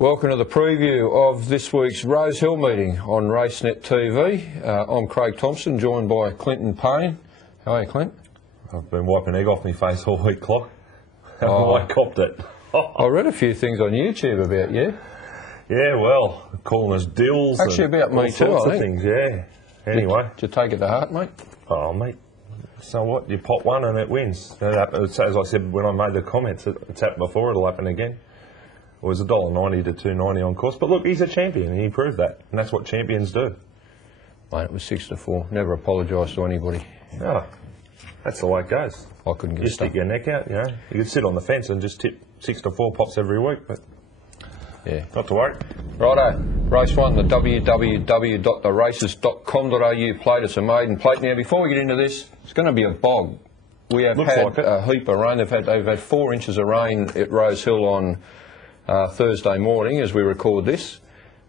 Welcome to the preview of this week's Rosehill meeting on RaceNet TV. I'm Craig Thompson, joined by Clinton Payne. How are you, Clint? I've been wiping egg off my face all week, clock. I copped it. I read a few things on YouTube about you. Yeah, well, calling us dills. Actually, and about me all too, sorts I of think. things, yeah. Anyway. Did you take it to heart, mate? Oh, mate. So what? You pop one and it wins. As I said when I made the comments, it's happened before, it'll happen again. It was $1.90 to $2.90 on course. But look, he's a champion and he proved that. And that's what champions do. Mate, it was 6-4. Never apologise to anybody. Oh, that's the way it goes. I couldn't get You stuck. stick your neck out, you know. You could sit on the fence and just tip 6-4 pops every week, but yeah, not to worry. Righto, race one, the www.theraces.com.au plate. It's a maiden plate. Now, before we get into this, it's going to be a bog. We have Looks had like it. a heap of rain. They've had 4 inches of rain at Rosehill on Thursday morning as we record this.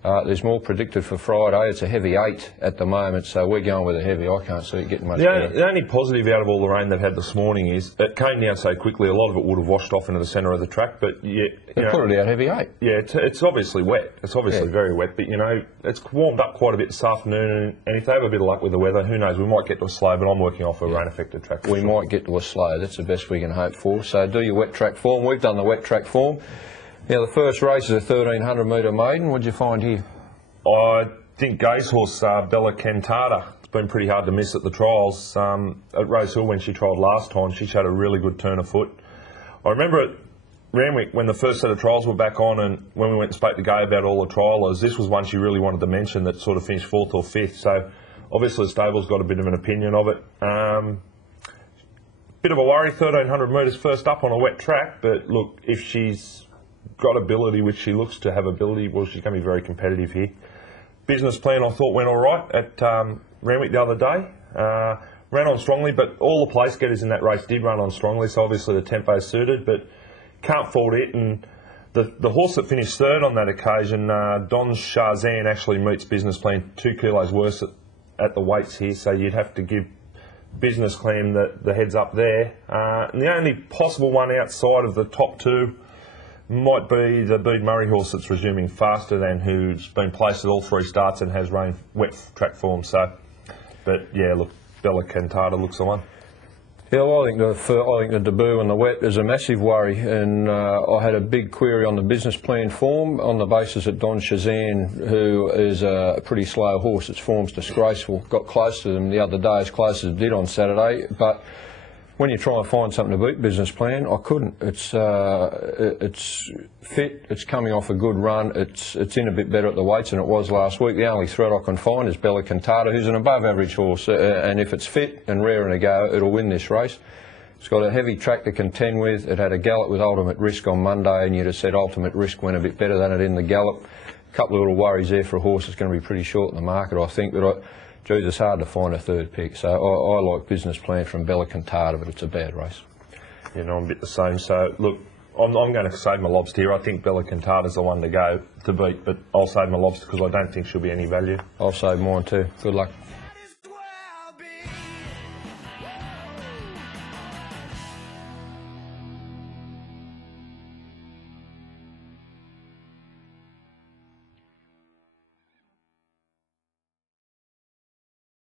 There's more predicted for Friday. It's a heavy 8 at the moment, so we're going with a heavy. I can't see it getting much better. The only positive out of all the rain they've had this morning is it came down so quickly. A lot of it would have washed off into the centre of the track, but yeah, They put it out heavy 8. Yeah, it's obviously wet. It's obviously very wet, but you know it's warmed up quite a bit this afternoon. And if they have a bit of luck with the weather, who knows? We might get to a slow, but I'm working off a rain-affected track. We might get to a slow. That's the best we can hope for. So do your wet track form. We've done the wet track form. Now the first race is a 1,300 metre maiden. What did you find here? I think Gay's horse, Bella Cantata, it's been pretty hard to miss at the trials. At Rosehill, when she trialled last time, she showed a really good turn of foot. I remember at Randwick, when the first set of trials were back on, and when we went and spoke to Gay about all the triallers, this was one she really wanted to mention that sort of finished 4th or 5th. So obviously the stable's got a bit of an opinion of it. Bit of a worry, 1,300 metres first up on a wet track, but look, if she's got ability, which she looks to have ability, well, she's going to be very competitive here. Business plan, I thought, went all right at Randwick the other day. Ran on strongly, but all the place getters in that race did run on strongly, so obviously the tempo suited, but can't fault it. And the horse that finished 3rd on that occasion, Don Shazan, actually meets business plan 2 kilos worse at the weights here, so you'd have to give business plan the heads up there. And the only possible one outside of the top 2 might be the Bede Murray horse that's resuming faster than, who's been placed at all 3 starts and has run wet track form. So, but yeah, look, Bella Cantata looks the one. Yeah, well, I think the debut and the wet is a massive worry, and I had a big query on the business plan form on the basis that Don Shazan, who is a pretty slow horse, its form's disgraceful, got close to them the other day, as close as it did on Saturday, but when you try and find something to beat business plan, I couldn't. It's fit, it's coming off a good run, it's in a bit better at the weights than it was last week. The only threat I can find is Bella Cantata, who's an above average horse, and if it's fit and raring to go, it'll win this race. It's got a heavy track to contend with. It had a gallop with Ultimate Risk on Monday, and you'd have said Ultimate Risk went a bit better than it in the gallop. A couple of little worries there for a horse that's going to be pretty short in the market, I think, but geez, it's hard to find a 3rd pick, so I like business plan from Bella Cantata, but it's a bad race. You know, I'm a bit the same. So, look, I'm going to save my lobster here. I think Bella Cantata's the one to go to beat, but I'll save my lobster because I don't think she'll be any value. I'll save mine too. Good luck.